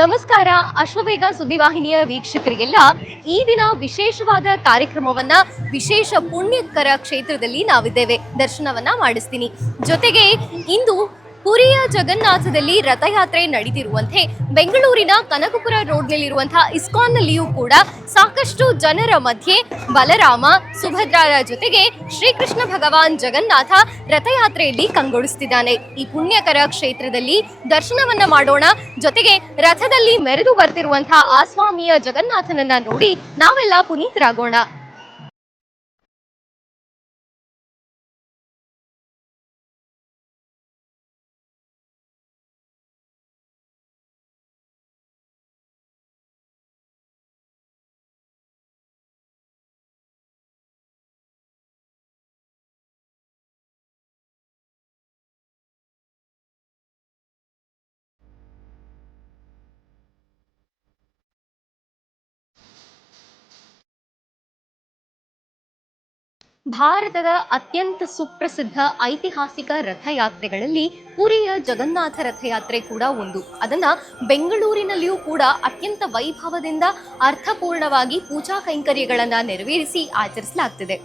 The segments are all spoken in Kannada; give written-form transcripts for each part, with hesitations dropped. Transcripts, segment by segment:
ನಮಸ್ಕಾರ. ಅಶ್ವವೇಗ ಸುದ್ದಿವಾಹಿನಿಯ ವೀಕ್ಷಕರಿಗೆಲ್ಲ ಈ ದಿನ ವಿಶೇಷವಾದ ಕಾರ್ಯಕ್ರಮವನ್ನ ವಿಶೇಷ ಪುಣ್ಯಕರ ಕ್ಷೇತ್ರದಲ್ಲಿ ನಾವಿದ್ದೇವೆ. ದರ್ಶನವನ್ನ ಮಾಡಿಸ್ತೀನಿ. ಜೊತೆಗೆ ಇಂದು ಪುರಿಯ ಜಗನ್ನಾಥದಲ್ಲಿ ರಥಯಾತ್ರೆ ನಡೀತಿರುವಂತೆ ಬೆಂಗಳೂರಿನ ಕನಕಪುರ ರೋಡ್ನಲ್ಲಿರುವಂತಹ ಇಸ್ಕಾನ್ನಲ್ಲಿಯೂ ಕೂಡ ಸಾಕಷ್ಟು ಜನರ ಮಧ್ಯೆ ಬಲರಾಮ ಸುಭದ್ರಾರ ಜೊತೆಗೆ ಶ್ರೀಕೃಷ್ಣ ಭಗವಾನ್ ಜಗನ್ನಾಥ ರಥಯಾತ್ರೆಯಲ್ಲಿ ಕಂಗೊಳಿಸುತ್ತಿದ್ದಾನೆ. ಈ ಪುಣ್ಯಕರ ಕ್ಷೇತ್ರದಲ್ಲಿ ದರ್ಶನವನ್ನ ಮಾಡೋಣ. ಜೊತೆಗೆ ರಥದಲ್ಲಿ ಮೆರೆದು ಬರ್ತಿರುವಂತಹ ಆ ಸ್ವಾಮಿಯ ಜಗನ್ನಾಥನನ್ನ ನೋಡಿ ನಾವೆಲ್ಲ ಪುನೀತರಾಗೋಣ. ಭಾರತದ ಅತ್ಯಂತ ಸುಪ್ರಸಿದ್ಧ ಐತಿಹಾಸಿಕ ರಥಯಾತ್ರೆಗಳಲ್ಲಿ ಪುರಿಯ ಜಗನ್ನಾಥ ರಥಯಾತ್ರೆ ಕೂಡ ಒಂದು. ಅದನ್ನ ಬೆಂಗಳೂರಿನಲ್ಲಿಯೂ ಕೂಡ ಅತ್ಯಂತ ವೈಭವದಿಂದ ಅರ್ಥಪೂರ್ಣವಾಗಿ ಪೂಜಾ ಕೈಂಕರ್ಯಗಳನ್ನ ನೆರವೇರಿಸಿ ಆಚರಿಸಲಾಗ್ತಿದೆ.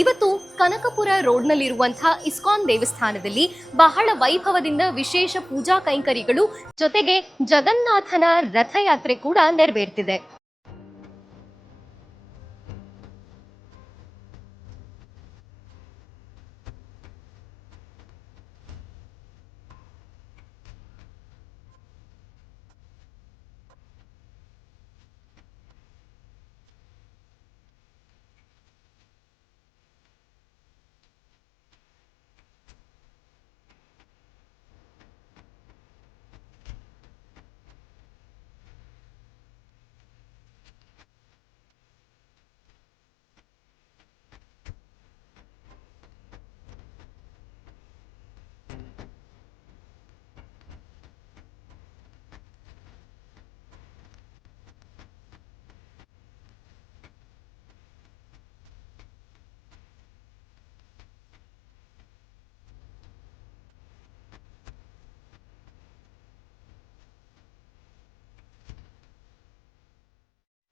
ಇವತ್ತು ಕನಕಪುರ ರೋಡ್ನಲ್ಲಿರುವಂತಹ ಇಸ್ಕಾನ್ ದೇವಸ್ಥಾನದಲ್ಲಿ ಬಹಳ ವೈಭವದಿಂದ ವಿಶೇಷ ಪೂಜಾ ಕೈಂಕರ್ಯಗಳು ಜೊತೆಗೆ ಜಗನ್ನಾಥನ ರಥಯಾತ್ರೆ ಕೂಡ ನೆರವೇರ್ತಿದೆ.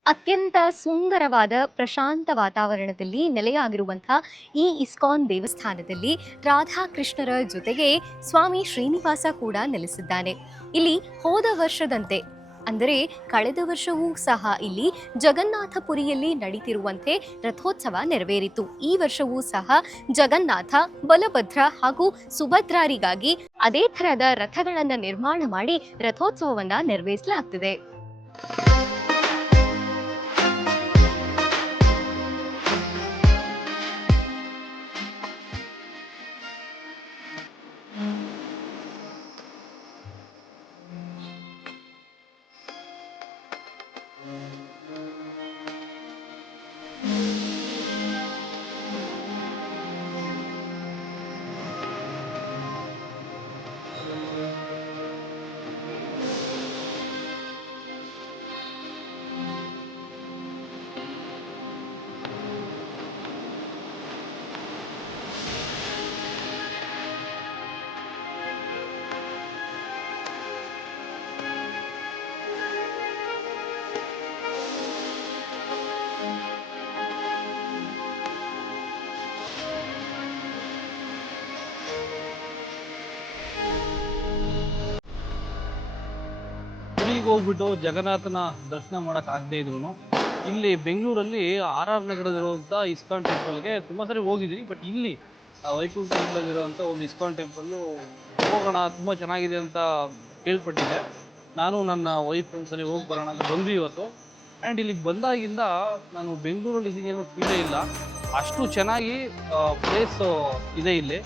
ಅತ್ಯಂತ ಸುಂದರವಾದ ಪ್ರಶಾಂತ ವಾತಾವರಣದಲ್ಲಿ ನೆಲೆಯಾಗಿರುವಂತಹ ಈ ಇಸ್ಕಾನ್ ದೇವಸ್ಥಾನದಲ್ಲಿ ರಾಧಾಕೃಷ್ಣರ ಜೊತೆಗೆ ಸ್ವಾಮಿ ಶ್ರೀನಿವಾಸ ಕೂಡ ನೆಲೆಸಿದ್ದಾನೆ. ಇಲ್ಲಿ ಹೋದ ವರ್ಷದಂತೆ ಅಂದರೆ ಕಳೆದ ವರ್ಷವೂ ಸಹ ಇಲ್ಲಿ ಜಗನ್ನಾಥಪುರಿಯಲ್ಲಿ ನಡೀತಿರುವಂತೆ ರಥೋತ್ಸವ ನೆರವೇರಿತು. ಈ ವರ್ಷವೂ ಸಹ ಜಗನ್ನಾಥ, ಬಲಭದ್ರ ಹಾಗೂ ಸುಭದ್ರಾರಿಗಾಗಿ ಅದೇ ಥರದ ರಥಗಳನ್ನ ನಿರ್ಮಾಣ ಮಾಡಿ ರಥೋತ್ಸವವನ್ನ ನೆರವೇರಿಸಲಾಗ್ತಿದೆ. ಹೋಗ್ಬಿಟ್ಟು ಜಗನ್ನಾಥನ ದರ್ಶನ ಮಾಡಕ್ ಆಗದೆ ಇದ್ರು ಇಲ್ಲಿ ಬೆಂಗಳೂರಲ್ಲಿ RR ನಗರದಲ್ಲಿರುವಂಥ ಇಸ್ಕಾನ್ ಟೆಂಪಲ್ಗೆ ತುಂಬಾ ಸರಿ ಹೋಗಿದ್ವಿ. ಬಟ್ ಇಲ್ಲಿ ವೈಕುಂಠದಲ್ಲಿರುವಂಥ ಒಂದು ಇಸ್ಕಾನ್ ಟೆಂಪಲ್ ಹೋಗೋಣ, ತುಂಬಾ ಚೆನ್ನಾಗಿದೆ ಅಂತ ಕೇಳ್ಪಟ್ಟಿದ್ದೆ. ನಾನು ನನ್ನ ವೈಫ್ ಒಂದ್ಸರಿ ಹೋಗಿ ಬರೋಣ ಅಂತ ಬಂದ್ವಿ ಇವತ್ತು. ಆ್ಯಂಡ್ ಇಲ್ಲಿಗೆ ಬಂದಾಗಿಂದ ನಾನು ಬೆಂಗಳೂರಲ್ಲಿ ಇದೀನಿ ಅನ್ನೋ ಫೀಲೇ ಇಲ್ಲ, ಅಷ್ಟು ಚೆನ್ನಾಗಿ ಪ್ಲೇಸ್ ಇದೆ ಇಲ್ಲಿ.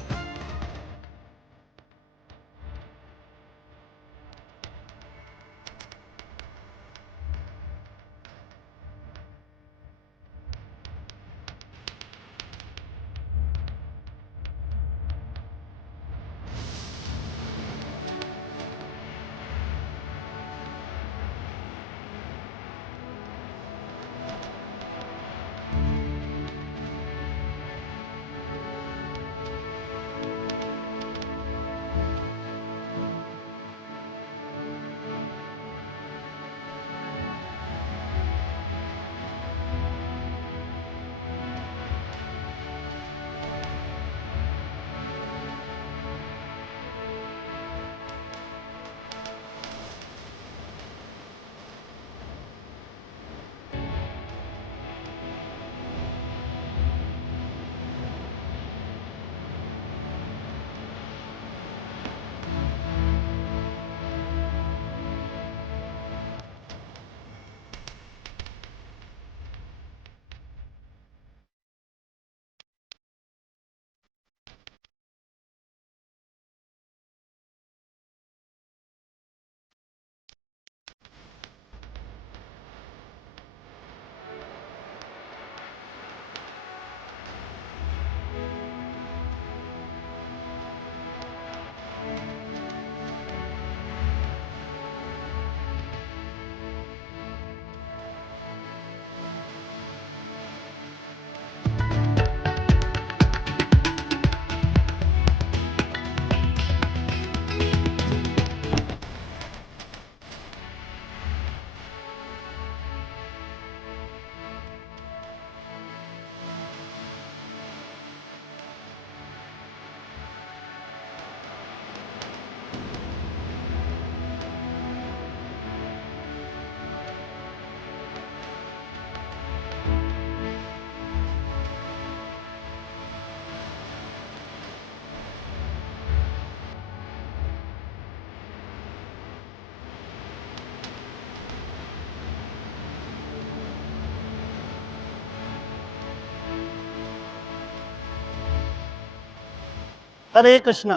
ಹರೇ ಕೃಷ್ಣ.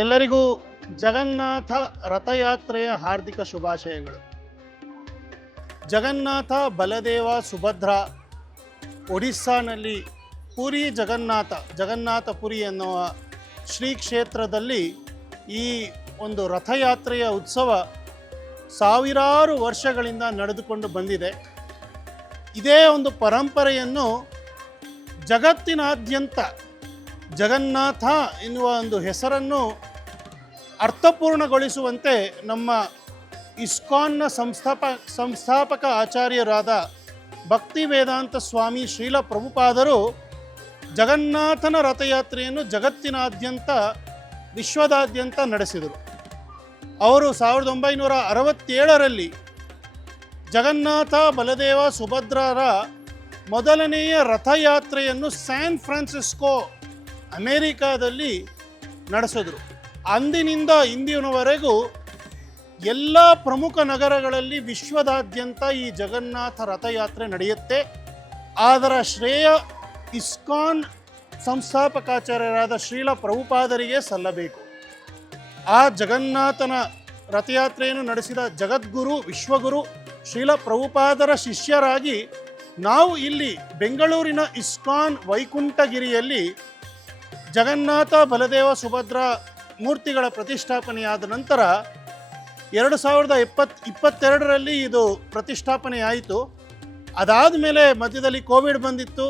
ಎಲ್ಲರಿಗೂ ಜಗನ್ನಾಥ ರಥಯಾತ್ರೆಯ ಹಾರ್ದಿಕ ಶುಭಾಶಯಗಳು. ಜಗನ್ನಾಥ, ಬಲದೇವ, ಸುಭದ್ರ ಒಡಿಸ್ಸಾನಲ್ಲಿ ಪುರಿ ಜಗನ್ನಾಥಪುರಿ ಎನ್ನುವ ಶ್ರೀ ಕ್ಷೇತ್ರದಲ್ಲಿ ಈ ಒಂದು ರಥಯಾತ್ರೆಯ ಉತ್ಸವ ಸಾವಿರಾರು ವರ್ಷಗಳಿಂದ ನಡೆದುಕೊಂಡು ಬಂದಿದೆ. ಇದೇ ಒಂದು ಪರಂಪರೆಯನ್ನು ಜಗತ್ತಿನಾದ್ಯಂತ ಜಗನ್ನಾಥ ಎನ್ನುವ ಒಂದು ಹೆಸರನ್ನು ಅರ್ಥಪೂರ್ಣಗೊಳಿಸುವಂತೆ ನಮ್ಮ ಇಸ್ಕಾನ್ನ ಸಂಸ್ಥಾಪಕ ಆಚಾರ್ಯರಾದ ಭಕ್ತಿ ವೇದಾಂತ ಸ್ವಾಮಿ ಶ್ರೀಲ ಪ್ರಭುಪಾದರು ಜಗನ್ನಾಥನ ರಥಯಾತ್ರೆಯನ್ನು ಜಗತ್ತಿನಾದ್ಯಂತ ವಿಶ್ವದಾದ್ಯಂತ ನಡೆಸಿದರು. ಅವರು 1967ರಲ್ಲಿ ಜಗನ್ನಾಥ, ಬಲದೇವ, ಸುಭದ್ರರ ಮೊದಲನೆಯ ರಥಯಾತ್ರೆಯನ್ನು ಸ್ಯಾನ್ ಫ್ರಾನ್ಸಿಸ್ಕೋ ಅಮೇರಿಕಾದಲ್ಲಿ ನಡೆಸಿದರು. ಅಂದಿನಿಂದ ಇಂದಿನವರೆಗೂ ಎಲ್ಲ ಪ್ರಮುಖ ನಗರಗಳಲ್ಲಿ ವಿಶ್ವದಾದ್ಯಂತ ಈ ಜಗನ್ನಾಥ ರಥಯಾತ್ರೆ ನಡೆಯುತ್ತೆ. ಅದರ ಶ್ರೇಯ ಇಸ್ಕಾನ್ ಸಂಸ್ಥಾಪಕಾಚಾರ್ಯರಾದ ಶ್ರೀಲ ಪ್ರಭುಪಾದರಿಗೆ ಸಲ್ಲಬೇಕು. ಆ ಜಗನ್ನಾಥನ ರಥಯಾತ್ರೆಯನ್ನು ನಡೆಸಿದ ಜಗದ್ಗುರು, ವಿಶ್ವಗುರು ಶ್ರೀಲ ಪ್ರಭುಪಾದರ ಶಿಷ್ಯರಾಗಿ ನಾವು ಇಲ್ಲಿ ಬೆಂಗಳೂರಿನ ಇಸ್ಕಾನ್ ವೈಕುಂಠಗಿರಿಯಲ್ಲಿ ಜಗನ್ನಾಥ, ಬಲದೇವ, ಸುಭದ್ರ ಮೂರ್ತಿಗಳ ಪ್ರತಿಷ್ಠಾಪನೆಯಾದ ನಂತರ 2022ರಲ್ಲಿ ಇದು ಪ್ರತಿಷ್ಠಾಪನೆಯಾಯಿತು. ಅದಾದ ಮೇಲೆ ಮಧ್ಯದಲ್ಲಿ ಕೋವಿಡ್ ಬಂದಿತ್ತು.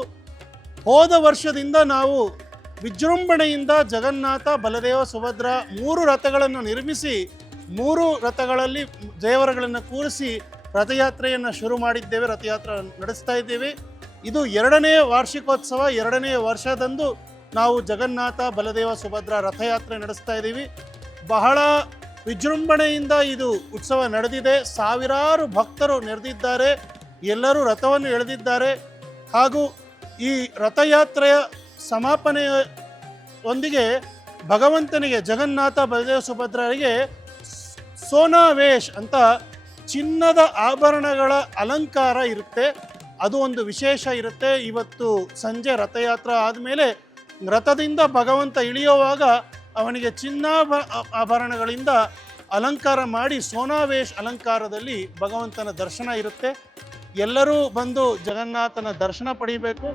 ಹೋದ ವರ್ಷದಿಂದ ನಾವು ವಿಜೃಂಭಣೆಯಿಂದ ಜಗನ್ನಾಥ, ಬಲದೇವ, ಸುಭದ್ರ 3 ರಥಗಳನ್ನು ನಿರ್ಮಿಸಿ 3 ರಥಗಳಲ್ಲಿ ದೇವರುಗಳನ್ನು ಕೂರಿಸಿ ರಥಯಾತ್ರೆಯನ್ನು ಶುರು ಮಾಡಿದ್ದೇವೆ. ರಥಯಾತ್ರೆ ನಡೆಸ್ತಾ ಇದ್ದೇವೆ. ಇದು 2ನೇ ವಾರ್ಷಿಕೋತ್ಸವ, 2ನೇ ವರ್ಷದಂದು ನಾವು ಜಗನ್ನಾಥ, ಬಲದೇವ, ಸುಭದ್ರ ರಥಯಾತ್ರೆ ನಡೆಸ್ತಾ ಇದ್ದೀವಿ. ಬಹಳ ವಿಜೃಂಭಣೆಯಿಂದ ಇದು ಉತ್ಸವ ನಡೆದಿದೆ. ಸಾವಿರಾರು ಭಕ್ತರು ನೆರೆದಿದ್ದಾರೆ, ಎಲ್ಲರೂ ರಥವನ್ನು ಎಳೆದಿದ್ದಾರೆ. ಹಾಗೂ ಈ ರಥಯಾತ್ರೆಯ ಸಮಾಪನೆಯೊಂದಿಗೆ ಭಗವಂತನಿಗೆ, ಜಗನ್ನಾಥ, ಬಲದೇವ, ಸುಭದ್ರರಿಗೆ ಸೋನಾವೇಶ್ ಅಂತ ಚಿನ್ನದ ಆಭರಣಗಳ ಅಲಂಕಾರ ಇರುತ್ತೆ. ಅದು ಒಂದು ವಿಶೇಷ ಇರುತ್ತೆ. ಇವತ್ತು ಸಂಜೆ ರಥಯಾತ್ರೆ ಆದಮೇಲೆ ರಥದಿಂದ ಭಗವಂತ ಇಳಿಯುವಾಗ ಅವನಿಗೆ ಆಭರಣಗಳಿಂದ ಅಲಂಕಾರ ಮಾಡಿ ಸೋನಾವೇಶ್ ಅಲಂಕಾರದಲ್ಲಿ ಭಗವಂತನ ದರ್ಶನ ಇರುತ್ತೆ. ಎಲ್ಲರೂ ಬಂದು ಜಗನ್ನಾಥನ ದರ್ಶನ ಪಡಿಬೇಕು.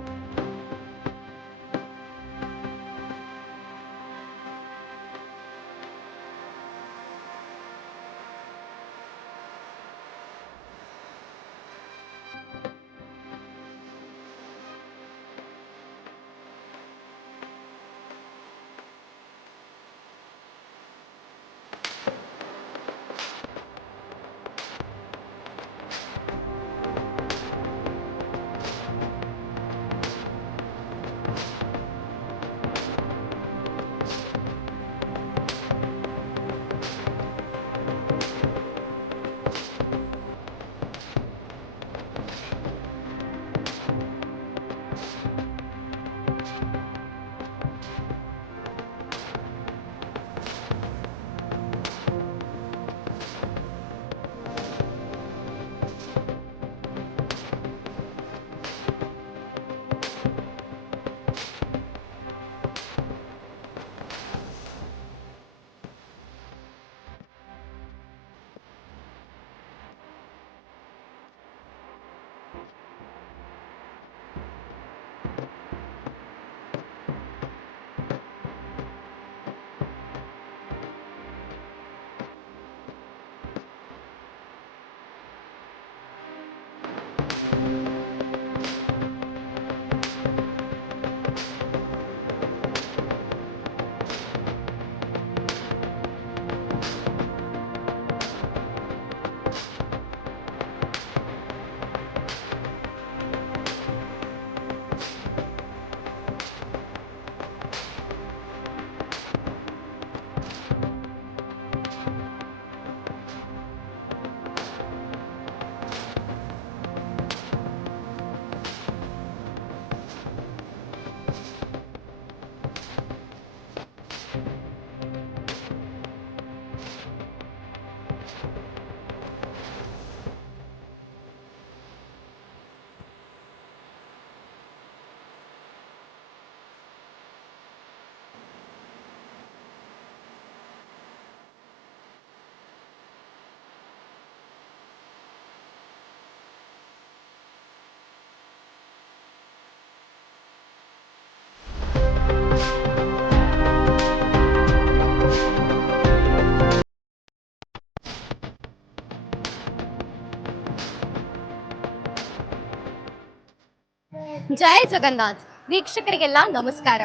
ಜಯ ಜಗನ್ನಾಥ್. ವೀಕ್ಷಕರಿಗೆಲ್ಲ ನಮಸ್ಕಾರ.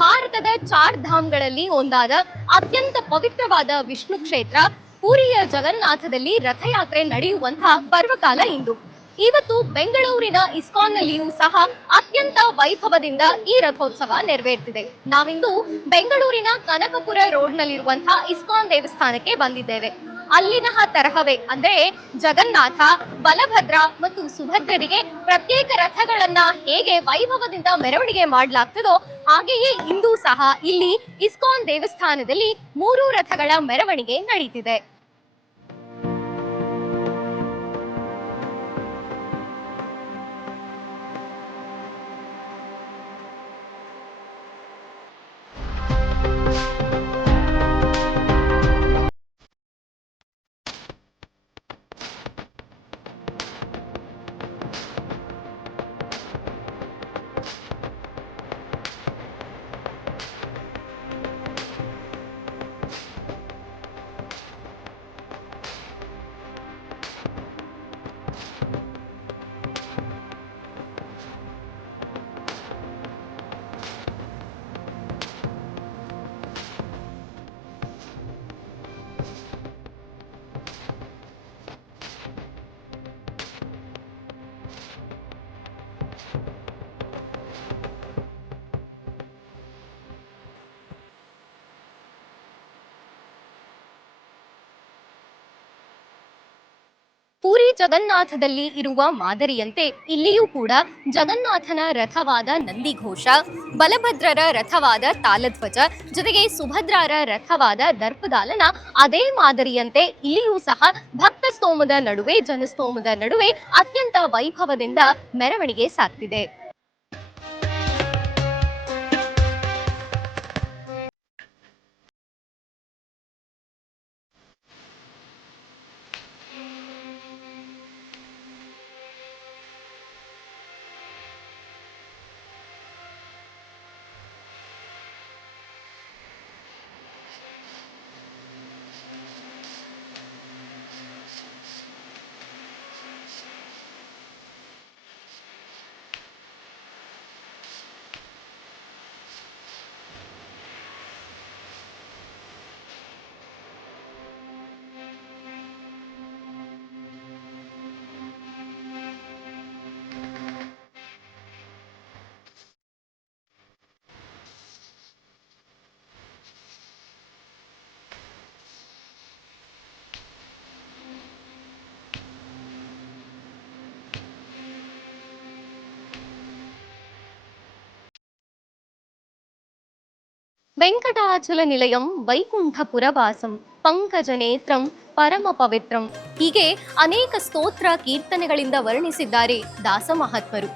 ಭಾರತದ ಚಾರ್ ಧಾಮ್ಗಳಲ್ಲಿ ಒಂದಾದ ಅತ್ಯಂತ ಪವಿತ್ರವಾದ ವಿಷ್ಣು ಕ್ಷೇತ್ರ ಪುರಿಯ ಜಗನ್ನಾಥದಲ್ಲಿ ರಥಯಾತ್ರೆ ನಡೆಯುವಂತಹ ಪರ್ವಕಾಲ ಇಂದು. ಇವತ್ತು ಬೆಂಗಳೂರಿನ ಇಸ್ಕಾನ್ನಲ್ಲಿಯೂ ಸಹ ಅತ್ಯಂತ ವೈಭವದಿಂದ ಈ ರಥೋತ್ಸವ ನೆರವೇರ್ತಿದೆ. ನಾವಿಂದು ಬೆಂಗಳೂರಿನ ಕನಕಪುರ ರೋಡ್ನಲ್ಲಿರುವಂತಹ ಇಸ್ಕಾನ್ ದೇವಸ್ಥಾನಕ್ಕೆ ಬಂದಿದ್ದೇವೆ. ಅಲ್ಲಿನ ತರಹವೇ ಅಂದ್ರೆ ಜಗನ್ನಾಥ, ಬಲಭದ್ರ ಮತ್ತು ಸುಭದ್ರರಿಗೆ ಪ್ರತ್ಯೇಕ ರಥಗಳನ್ನ ಹೇಗೆ ವೈಭವದಿಂದ ಮೆರವಣಿಗೆ ಮಾಡಲಾಗ್ತದೋ ಹಾಗೆಯೇ ಇಂದು ಸಹ ಇಲ್ಲಿ ಇಸ್ಕಾನ್ ದೇವಸ್ಥಾನದಲ್ಲಿ 3 ರಥಗಳ ಮೆರವಣಿಗೆ ನಡೀತಿದೆ. ಪುರಿ ಜಗನ್ನಾಥದಲ್ಲಿ ಇರುವ ಮಾದರಿಯಂತೆ ಇಲ್ಲಿಯೂ ಕೂಡ ಜಗನ್ನಾಥನ ರಥವಾದ ನಂದಿಘೋಷ, ಬಲಭದ್ರರ ರಥವಾದ ತಾಲಧ್ವಜ, ಜೊತೆಗೆ ಸುಭದ್ರಾರ ರಥವಾದ ದರ್ಪದಾಲನ ಅದೇ ಮಾದರಿಯಂತೆ ಇಲ್ಲಿಯೂ ಸಹ ಭಕ್ತ ಸ್ತೋಮದ ನಡುವೆ ಜನಸ್ತೋಮದ ನಡುವೆ ಅತ್ಯಂತ ವೈಭವದಿಂದ ಮೆರವಣಿಗೆ ಸಾಗ್ತಿದೆ. ವೆಂಕಟಾಚಲ ನಿಲಯಂ ವೈಕುಂಠಪುರವಾಸಂ ಪಂಕಜನೇತ್ರಂ ಪರಮ ಪವಿತ್ರಂ ಹೀಗೆ ಅನೇಕ ಸ್ತೋತ್ರ ಕೀರ್ತನೆಗಳಿಂದ ವರ್ಣಿಸಿದ್ದಾರೆ ದಾಸ ಮಹಾತ್ಮರು.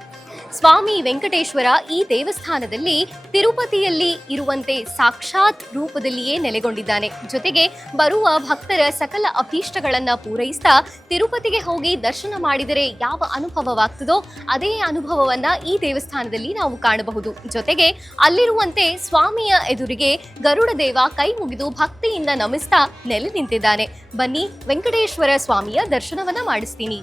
ಸ್ವಾಮಿ ವೆಂಕಟೇಶ್ವರ ಈ ದೇವಸ್ಥಾನದಲ್ಲಿ ತಿರುಪತಿಯಲ್ಲಿ ಇರುವಂತೆ ಸಾಕ್ಷಾತ್ ರೂಪದಲ್ಲಿಯೇ ನೆಲೆಗೊಂಡಿದ್ದಾನೆ. ಜೊತೆಗೆ ಬರುವ ಭಕ್ತರ ಸಕಲ ಅಭೀಷ್ಟಗಳನ್ನ ಪೂರೈಸ್ತಾ ತಿರುಪತಿಗೆ ಹೋಗಿ ದರ್ಶನ ಮಾಡಿದರೆ ಯಾವ ಅನುಭವವಾಗ್ತದೋ ಅದೇ ಅನುಭವವನ್ನ ಈ ದೇವಸ್ಥಾನದಲ್ಲಿ ನಾವು ಕಾಣಬಹುದು. ಜೊತೆಗೆ ಅಲ್ಲಿರುವಂತೆ ಸ್ವಾಮಿಯ ಎದುರಿಗೆ ಗರುಡ ದೇವ ಕೈ ಮುಗಿದು ಭಕ್ತಿಯಿಂದ ನಮಿಸ್ತಾ ನೆಲೆ ನಿಂತಿದ್ದಾನೆ. ಬನ್ನಿ ವೆಂಕಟೇಶ್ವರ ಸ್ವಾಮಿಯ ದರ್ಶನವನ್ನ ಮಾಡಿಸ್ತೀನಿ.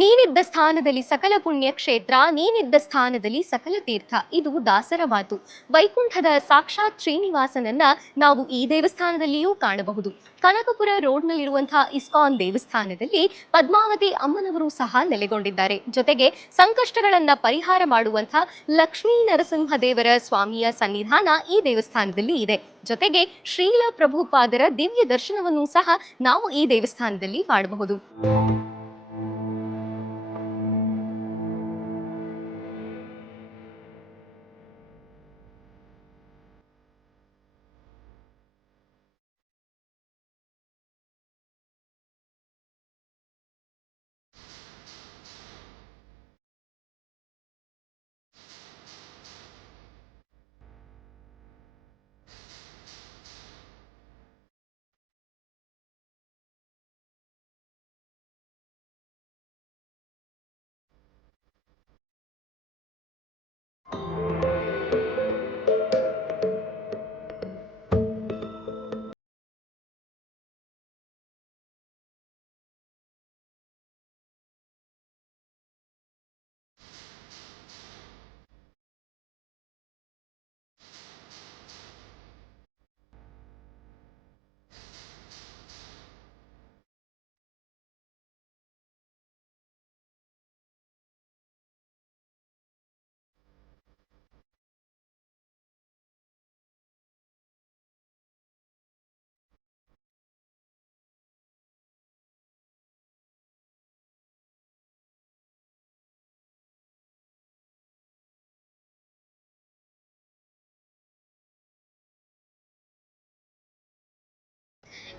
ನೀನಿದ್ದ ಸ್ಥಾನದಲ್ಲಿ ಸಕಲ ಪುಣ್ಯ ಕ್ಷೇತ್ರ, ನೀನಿದ್ದ ಸ್ಥಾನದಲ್ಲಿ ಸಕಲ ತೀರ್ಥ. ಇದು ದಾಸರ ಮಾತು. ವೈಕುಂಠದ ಸಾಕ್ಷಾತ್ ಶ್ರೀನಿವಾಸನನ್ನ ನಾವು ಈ ದೇವಸ್ಥಾನದಲ್ಲಿಯೂ ಕಾಣಬಹುದು. ಕನಕಪುರ ರೋಡ್ನಲ್ಲಿರುವಂತಹ ಇಸ್ಕಾನ್ ದೇವಸ್ಥಾನದಲ್ಲಿ ಪದ್ಮಾವತಿ ಅಮ್ಮನವರು ಸಹ ನೆಲೆಗೊಂಡಿದ್ದಾರೆ. ಜೊತೆಗೆ ಸಂಕಷ್ಟಗಳನ್ನ ಪರಿಹಾರ ಮಾಡುವಂತಹ ಲಕ್ಷ್ಮೀ ನರಸಿಂಹದೇವರ ಸ್ವಾಮಿಯ ಸನ್ನಿಧಾನ ಈ ದೇವಸ್ಥಾನದಲ್ಲಿ ಇದೆ. ಜೊತೆಗೆ ಶ್ರೀಲ ಪ್ರಭುಪಾದರ ದಿವ್ಯ ದರ್ಶನವನ್ನು ಸಹ ನಾವು ಈ ದೇವಸ್ಥಾನದಲ್ಲಿ ಮಾಡಬಹುದು.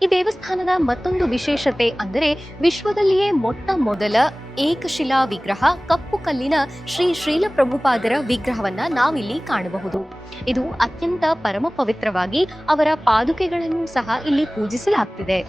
ಈ ದೇವಸ್ಥಾನದ ಮತ್ತೊಂದು ವಿಶೇಷತೆ ಅಂದರೆ ವಿಶ್ವದಲ್ಲಿಯೇ ಮೊಟ್ಟ ಮೊದಲ ಏಕಶಿಲಾ ವಿಗ್ರಹ, ಕಪ್ಪು ಕಲ್ಲಿನ ಶ್ರೀ ಶ್ರೀಲ ಪ್ರಭುಪಾದರ ವಿಗ್ರಹವನ್ನ ನಾವಿಲ್ಲಿ ಕಾಣಬಹುದು. ಇದು ಅತ್ಯಂತ ಪರಮ ಪವಿತ್ರವಾಗಿ ಅವರ ಪಾದುಕೆಗಳನ್ನು ಸಹ ಇಲ್ಲಿ ಪೂಜಿಸಲಾಗ್ತಿದೆ.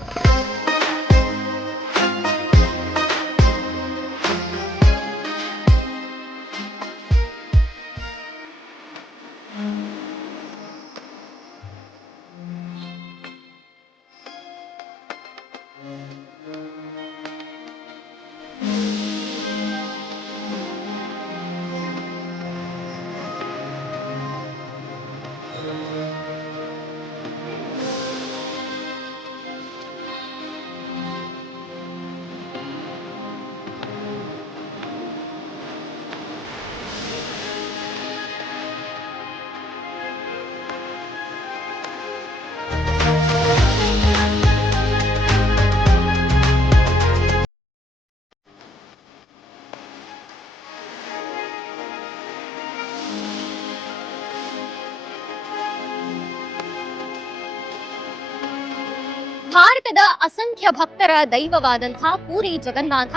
ಭಾರತದ ಅಸಂಖ್ಯ ಭಕ್ತರ ದೈವವಾದಂತಹ ಪೂರಿ ಜಗನ್ನಾಥ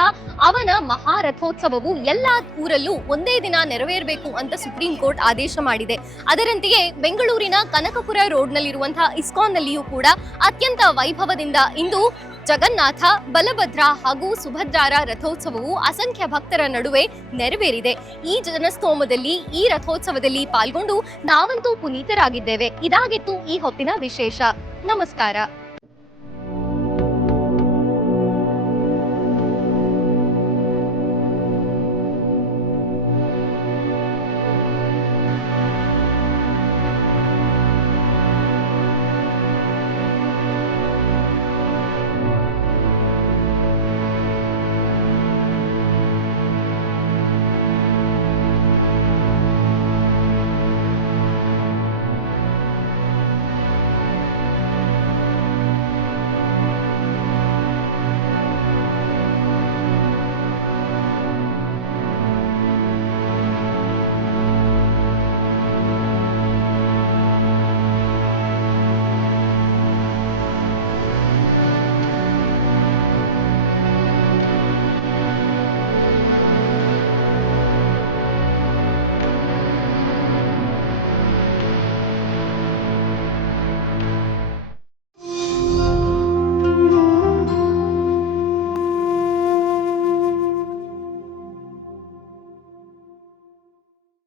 ಅವನ ಮಹಾರಥೋತ್ಸವವು ಎಲ್ಲಾ ಊರಲ್ಲೂ ಒಂದೇ ದಿನ ನೆರವೇರಬೇಕು ಅಂತ ಸುಪ್ರೀಂ ಕೋರ್ಟ್ ಆದೇಶ ಮಾಡಿದೆ. ಅದರಂತೆಯೇ ಬೆಂಗಳೂರಿನ ಕನಕಪುರ ರೋಡ್ನಲ್ಲಿರುವಂತಹ ಇಸ್ಕಾನ್ನಲ್ಲಿಯೂ ಕೂಡ ಅತ್ಯಂತ ವೈಭವದಿಂದ ಇಂದು ಜಗನ್ನಾಥ, ಬಲಭದ್ರ ಹಾಗೂ ಸುಭದ್ರಾರ ರಥೋತ್ಸವವು ಅಸಂಖ್ಯ ಭಕ್ತರ ನಡುವೆ ನೆರವೇರಿದೆ. ಈ ಜನಸ್ತೋಮದಲ್ಲಿ, ಈ ರಥೋತ್ಸವದಲ್ಲಿ ಪಾಲ್ಗೊಂಡು ನಾವಂತೂ ಪುನೀತರಾಗಿದ್ದೇವೆ. ಇದಾಗಿತ್ತು ಈ ಹೊತ್ತಿನ ವಿಶೇಷ. ನಮಸ್ಕಾರ.